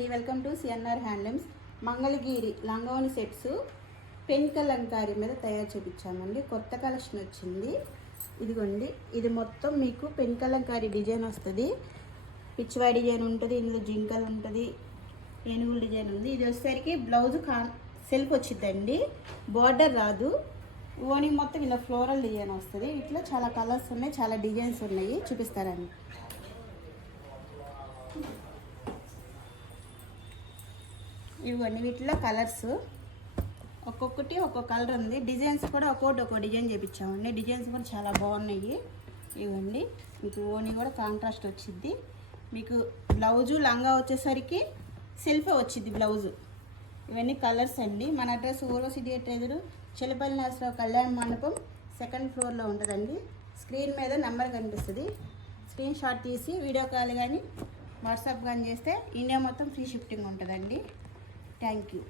అండి, welcome to CNR handlooms. Mangalagiri లంగావోని sets pen Kalamkari మీద తయారు చేయించామండి. కొత్త కలెక్షన్ వచ్చింది. ఇదిగోండి, ఇది మొత్తం మీకు పెన్ కలంకారీ డిజైన్ వస్తుంది. పిచ్చివాయి డిజైన్ ఉంటుంది, ఇందులో జింకలు ఉంటుంది, ఏనుగుల డిజైన్ ఉంది. ఇది వచ్చేసరికి బ్లౌజ్ సెల్ఫ్ వచ్చిందండి, బార్డర్ రాదు. ఓని మొత్తం ఇలా ఫ్లోరల్ డిజైన్ వస్తుంది. ఇట్లా చాలా కలర్స్ ఉన్నాయి, చాలా డిజైన్స్ ఉన్నాయి, చూపిస్తారండి. ఇవన్నీ వీటిలో కలర్స్ ఒక్కొక్కటి ఒక్కొక్క కలర్ ఉంది. డిజైన్స్ కూడా ఒక్కో డిజైన్ చేయించామండి. డిజైన్స్ కూడా చాలా బాగున్నాయి. ఇవ్వండి, మీకు ఓని కూడా కాంట్రాస్ట్ వచ్చింది. మీకు బ్లౌజు లంగా వచ్చేసరికి సెల్ఫే వచ్చింది బ్లౌజు. ఇవన్నీ కలర్స్ అండి. మన అడ్రస్ ఊర్వశి థియేటర్ ఎదురు చిలపల్లి నాగేశ్వరరావు కళ్యాణ మండపం, 2nd ఫ్లోర్లో ఉంటుందండి. స్క్రీన్ మీద నెంబర్ కనిపిస్తుంది. స్క్రీన్ షాట్ తీసి వీడియో కాల్ కానీ వాట్సాప్ కానీ చేస్తే ఇండియా మొత్తం ఫ్రీ షిఫ్టింగ్ ఉంటుందండి. Thank you.